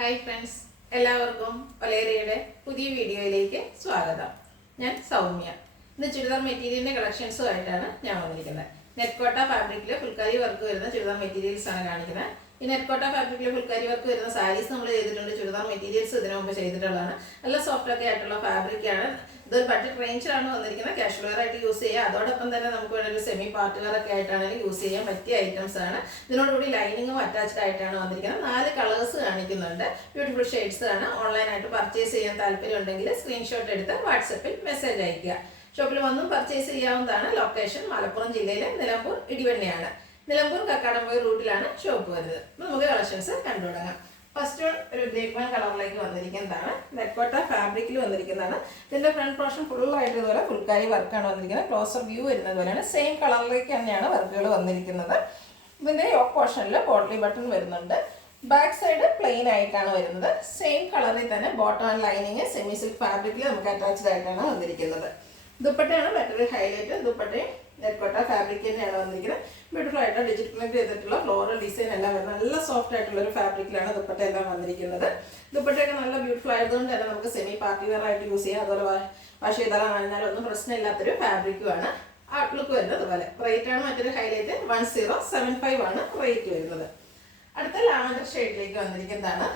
Hi friends, എല്ലാവർക്കും ഒലേറിയയുടെ പുതിയ വീഡിയോയിലേക്ക് സ്വാഗതം. ഞാൻ സൗമ്യ. ഇന്ന് ചുരിദാർ മെറ്റീരിയലിൻ്റെ കളക്ഷൻസുമായിട്ടാണ് ഞാൻ വന്നിരിക്കുന്നത്. നെറ്റ്കോട്ട ഫാബ്രിക്കിൽ ഫുൾക്കാരി വർക്ക് വരുന്ന ചുരിദാർ മെറ്റീരിയൽസ് ആണ് കാണിക്കുന്നത്. ഈ നെറ്റ്കോട്ട ഫാബ്രിക്കിൽ ഫുൾക്കാരി വർക്ക് വരുന്ന സാരീസ് നമ്മൾ ചെയ്തിട്ടുണ്ട്. ചുരിദാർ മെറ്റീരിയൽസ് ഇതിനു മുമ്പ് ചെയ്തിട്ടുള്ളതാണ്. നല്ല സോഫ്റ്റ് ഒക്കെ ആയിട്ടുള്ള ഫാബ്രിക്കാണ്. ഇതൊരു ബഡ്ജറ്റ് റേഞ്ചിലാണ് വന്നിരിക്കുന്നത്. ക്യാഷ് വെയർ ആയിട്ട് യൂസ് ചെയ്യുക. അതോടൊപ്പം തന്നെ നമുക്ക് വേണമെങ്കിൽ സെമി പാർട്ടി വെയർ ഒക്കെ ആയിട്ടാണെങ്കിൽ യൂസ് ചെയ്യാൻ പറ്റിയ ഐറ്റംസ് ആണ്. ഇതിനോടുകൂടി ലൈനിങ്ങും അറ്റാച്ച്ഡ് ആയിട്ടാണ് വന്നിരിക്കുന്നത്. 4 കളേഴ്സ് കാണിക്കുന്നുണ്ട്. ബ്യൂട്ടിഫുൾ ഷെയ്ഡ്സ് ആണ്. ഓൺലൈനായിട്ട് പർച്ചേസ് ചെയ്യാൻ താല്പര്യം ഉണ്ടെങ്കിൽ സ്ക്രീൻഷോട്ട് എടുത്ത് വാട്സപ്പിൽ മെസ്സേജ് അയയ്ക്കുക. ഷോപ്പിൽ വന്നും പർച്ചേസ് ചെയ്യാവുന്നതാണ്. ലൊക്കേഷൻ മലപ്പുറം ജില്ലയിലെ നിലമ്പൂർ ഇടിവണ്ണയാണ്. നിലമ്പൂർ കക്കാടംപൊയിൽ റൂട്ടിലാണ് ഷോപ്പ് വരുന്നത്. നമുക്ക് കളക്ഷൻസ് കണ്ടു തുടങ്ങാം. ഫസ്റ്റ് ഒരു ഗ്രേപ്പ് വൈൻ കളറിലേക്ക് വന്നിരിക്കുന്നതാണ്. നെറ്റ്കോട്ട ഫാബ്രിക്കിൽ വന്നിരിക്കുന്നതാണ്. ഇതിന്റെ ഫ്രണ്ട് പോർഷൻ ഫുള്ളായിട്ട് ഇതുപോലെ ഫുൾക്കാരി വർക്കാണ് വന്നിരിക്കുന്നത്. ക്ലോസർ വ്യൂ വരുന്നത് പോലെയാണ്. സെയിം കളറിലേക്ക് തന്നെയാണ് വർക്കുകൾ വന്നിരിക്കുന്നത്. ഇതിന്റെ യോക്ക് പോർഷനിൽ പോട്ട്ലി ബട്ടൺ വരുന്നുണ്ട്. ബാക്ക് സൈഡ് പ്ലെയിൻ ആയിട്ടാണ് വരുന്നത്. സെയിം കളറിൽ തന്നെ bottom and lining semi silk ഫാബ്രിക്കിൽ നമുക്ക് അറ്റാച്ച്ഡ് ആയിട്ടാണ് വന്നിരിക്കുന്നത്. ദുപ്പട്ടയാണ് മറ്റൊരു ഹൈലൈറ്റ്. ദുപ്പട്ടയും നെറ്റ്കോട്ട ഫാബ്രിക് തന്നെയാണ് വന്നിരിക്കുന്നത്. ബ്യൂട്ടിഫുൾ ആയിട്ട് ഡിജിറ്റൽ പ്രിന്റ് ചെയ്തിട്ടുള്ള ഫ്ലോറൽ ഡിസൈൻ എല്ലാം വരുന്നത്. നല്ല സോഫ്റ്റ് ആയിട്ടുള്ള ഒരു ഫാബ്രിക്കിലാണ് ദുപ്പട്ട എല്ലാം വന്നിരിക്കുന്നത്. ദുപ്പട്ടയൊക്കെ നല്ല ബ്യൂട്ടിഫുൾ ആയതുകൊണ്ട് തന്നെ നമുക്ക് സെമി പാർട്ടി വെയർ ആയിട്ട് യൂസ് ചെയ്യാം. അതുപോലെ വാഷ് ചെയ്താൽ നനഞ്ഞാലൊന്നും പ്രശ്നമില്ലാത്തൊരു ഫാബ്രിക്കുമാണ്. ഔട്ട്ലുക്ക് വരുന്നത് അതുപോലെ. റേറ്റ് ആണ് മറ്റൊരു ഹൈലൈറ്റ്. 1075 ആണ് റേറ്റ് വരുന്നത്. അടുത്ത ലാവൻഡർ ഷെയ്ഡിലേക്ക് വന്നിരിക്കുന്നതാണ്.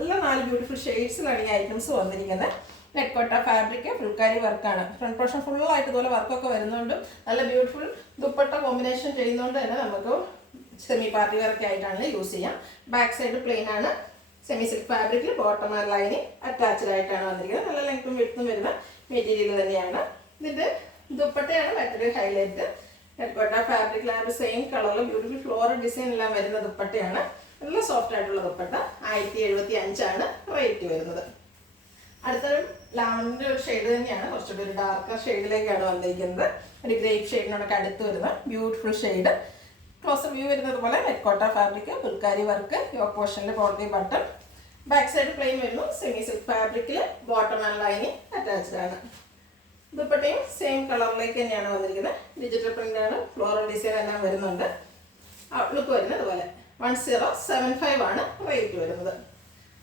നല്ല 4 ബ്യൂട്ടിഫുൾ ഷെയ്ഡ്സിലാണ് ഈ ഐറ്റംസ് വന്നിരിക്കുന്നത്. നെറ്റ്കോട്ട ഫാബ്രിക് ഫുൾക്കാരി വർക്കാണ്. ഫ്രണ്ട് പോർഷൻ ഫുള്ളായിട്ട് ഇതുപോലെ വർക്കൊക്കെ വരുന്നതുകൊണ്ടും നല്ല ബ്യൂട്ടിഫുൾ ദുപ്പട്ട കോമ്പിനേഷൻ ചെയ്യുന്നതുകൊണ്ട് തന്നെ നമുക്ക് സെമി പാർട്ടി വെയർ ആയിട്ടാണ് യൂസ് ചെയ്യാം. ബാക്ക് സൈഡ് പ്ലെയിൻ ആണ്. സെമി സിൽക്ക് ഫാബ്രിക്കിൽ ബോട്ടം ആൻഡ് ലൈനിങ് അറ്റാച്ച്ഡ് ആയിട്ടാണ് വന്നിരിക്കുന്നത്. നല്ല ലെങ്ത്തും വിഡ്ത്തും വരുന്ന മെറ്റീരിയൽ തന്നെയാണ്. ഇതിൻ്റെ ദുപ്പട്ടയാണ് മറ്റൊരു ഹൈലൈറ്റ്. നെറ്റ്കോട്ട ഫാബ്രിക്കിൽ ആ ഒരു സെയിം കളറിൽ ബ്യൂട്ടിഫുൾ ഫ്ലോറൽ ഡിസൈൻ എല്ലാം വരുന്ന ദുപ്പട്ടയാണ്. നല്ല സോഫ്റ്റ് ആയിട്ടുള്ള ദുപ്പട്ട. 1075 ആണ് റേറ്റ് വരുന്നത്. അടുത്തൊരു ലാവൻഡർ ഒരു ഷെയ്ഡ് തന്നെയാണ്. കുറച്ചുകൂടി ഒരു ഡാർക്കർ ഷെയ്ഡിലേക്കാണ് വന്നിരിക്കുന്നത്. ഒരു ഗ്രേപ്പ് ഷെയ്ഡിനോടൊക്കെ അടുത്ത് വരുന്ന ബ്യൂട്ടിഫുൾ ഷെയ്ഡ്. ക്ലോസർ വ്യൂ വരുന്നത് പോലെ നെറ്റ്കോട്ട ഫാബ്രിക് ഫുൾക്കാരി വർക്ക്. യോക്ക് പോർഷനിൽ potli button. Back side plain വരുന്നു. സെമി സിൽക്ക് ഫാബ്രിക്കിൽ ബോട്ടം ആൻഡ് ലൈനിങ് അറ്റാച്ച്ഡ് ആണ്. ദുപ്പട്ടയും സെയിം കളറിലേക്ക് തന്നെയാണ് വന്നിരിക്കുന്നത്. ഡിജിറ്റൽ പ്രിന്റ് ആണ്. ഫ്ലോറൽ ഡിസൈൻ എല്ലാം വരുന്നുണ്ട്. ഔട്ട്ലുക്ക് വരുന്നത് പോലെ. 1075 ആണ് റേറ്റ് വരുന്നത്.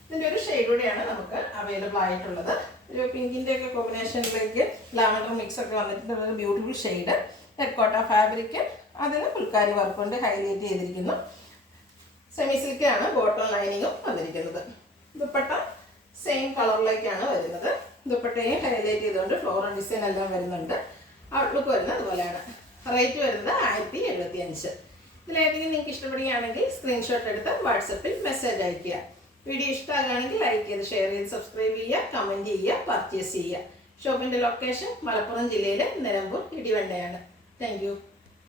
ഇതിൻ്റെ ഒരു ഷെയ്ഡ് കൂടെയാണ് നമുക്ക് അവൈലബിൾ ആയിട്ടുള്ളത്. ഒരു പിങ്കിൻ്റെ ഒക്കെ കോമ്പിനേഷനിലേക്ക് ലാവൻഡർ മിക്സ് ഒക്കെ വന്നിട്ടുള്ള ഒരു ബ്യൂട്ടിഫുൾ ഷെയ്ഡ്. നെറ്റ്കോട്ട ഫാബ്രിക് അതിന് ഫുൾക്കാരി വർക്ക് കൊണ്ട് ഹൈലൈറ്റ് ചെയ്തിരിക്കുന്നു. സെമി സിൽക്കാണ് ബോട്ടം ലൈനിങ്ങും വന്നിരിക്കുന്നത്. ദുപ്പട്ട സെയിം കളറിലേക്കാണ് വരുന്നത്. ദുപ്പട്ടയും ഹൈലൈറ്റ് ചെയ്തുകൊണ്ട് ഫ്ലോറൽ ഡിസൈൻ എല്ലാം വരുന്നുണ്ട്. ഔട്ട്ലുക്ക് വരുന്നത് അതുപോലെയാണ്. റേറ്റ് വരുന്നത് 1075. ഇതിലേതെങ്കിലും നിങ്ങൾക്ക് ഇഷ്ടപ്പെടുകയാണെങ്കിൽ സ്ക്രീൻഷോട്ട് എടുത്ത് വാട്സപ്പിൽ മെസ്സേജ് അയയ്ക്കുക. വീഡിയോ ഇഷ്ടമാകുകയാണെങ്കിൽ ലൈക്ക് ചെയ്ത് ഷെയർ ചെയ്ത് സബ്സ്ക്രൈബ് ചെയ്യുക, കമൻറ്റ് ചെയ്യുക, പർച്ചേസ് ചെയ്യുക. ഷോപ്പിൻ്റെ ലൊക്കേഷൻ മലപ്പുറം ജില്ലയിലെ നിലമ്പൂർ ഇടിവണ്ണയാണ്. Thank you.